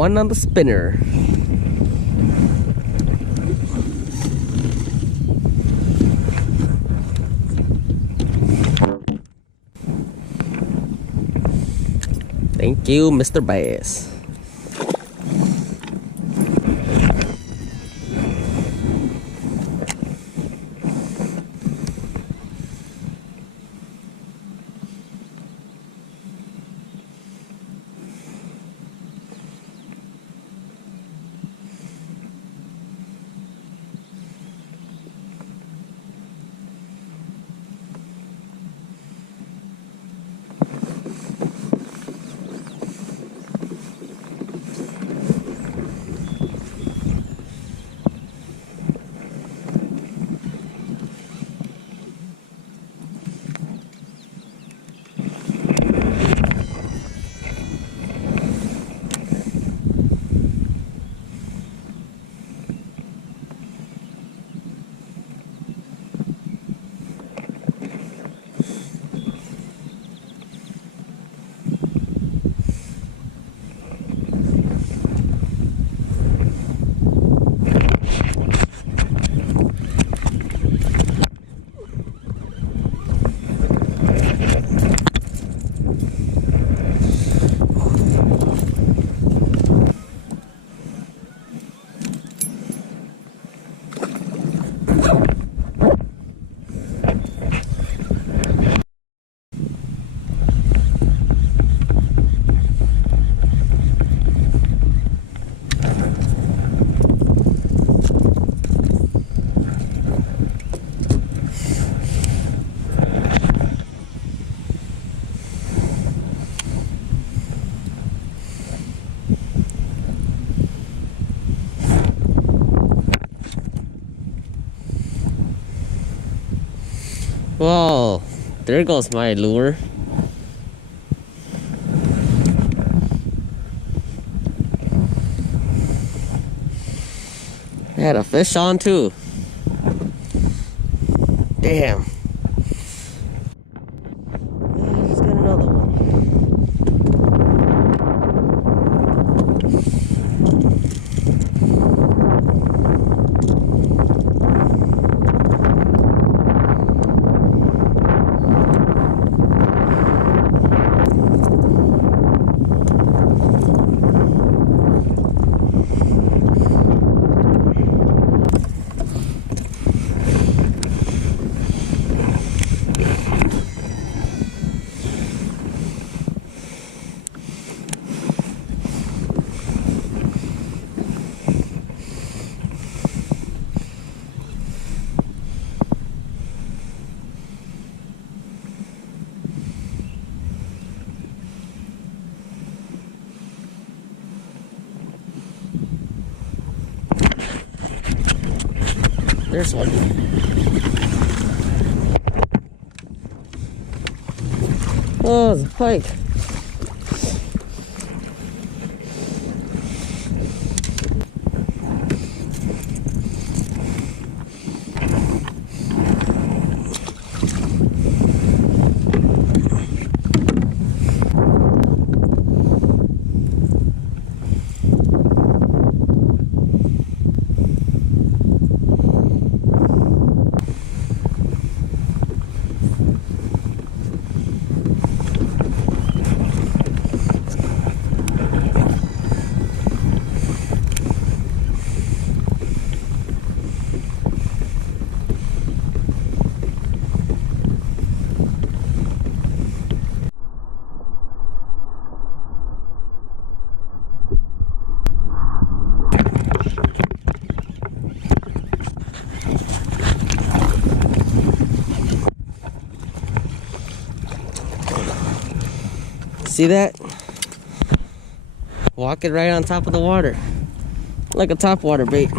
One on the spinner. Thank you, Mr. Bass. Whoa, there goes my lure. I had a fish on too. Damn. Let's get another one. There's one. Oh, it's a pike. See that? Walk it right on top of the water. Like a top water bait.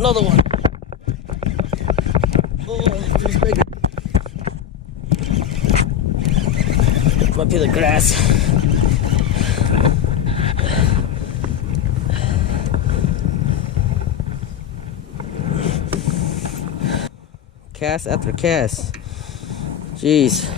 Another one. Oh, it's bigger. Might be the grass. Cast after cast. Jeez.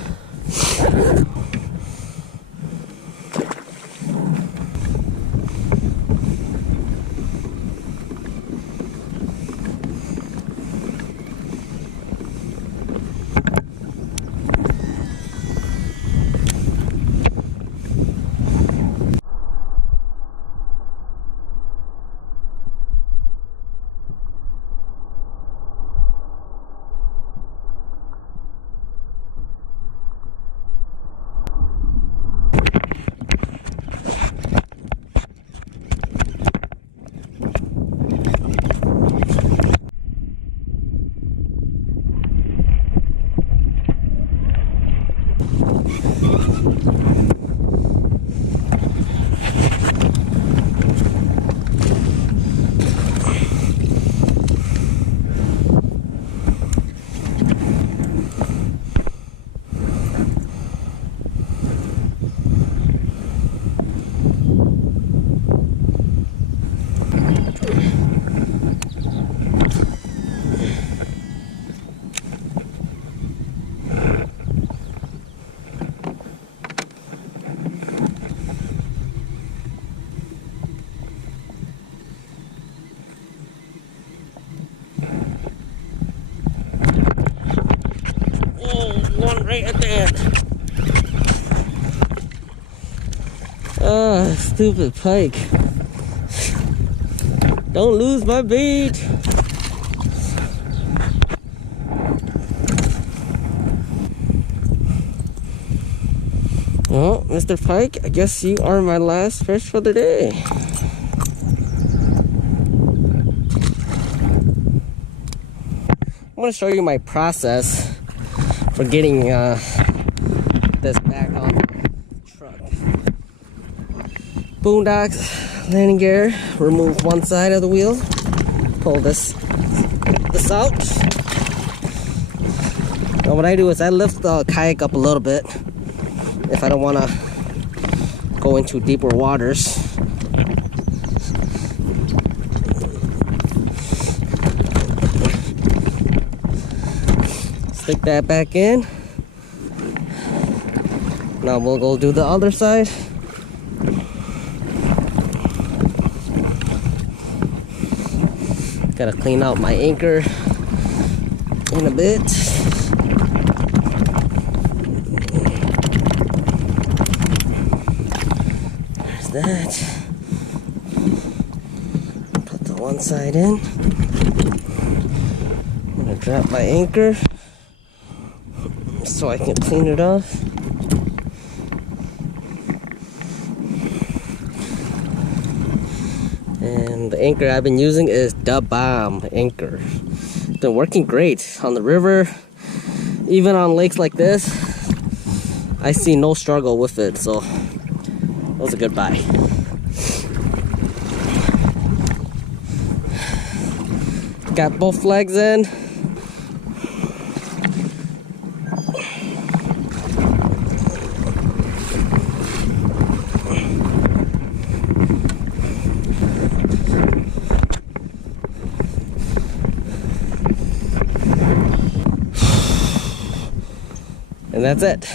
One right at the end. Ah, stupid pike. Don't lose my bait. Well, Mr. Pike, I guess you are my last fish for the day. I'm gonna show you my process for getting this back on the truck. Boondocks landing gear. Remove one side of the wheel. Pull this out. Now what I do is I lift the kayak up a little bit if I don't want to go into deeper waters. Stick that back in. Now we'll go do the other side. Gotta clean out my anchor in a bit. There's that. Put the one side in. I'm gonna drop my anchor so I can clean it off. And the anchor I've been using is the Bomb anchor. It's been working great on the river, even on lakes like this. I see no struggle with it, so it was a good buy. Got both legs in. And that's it.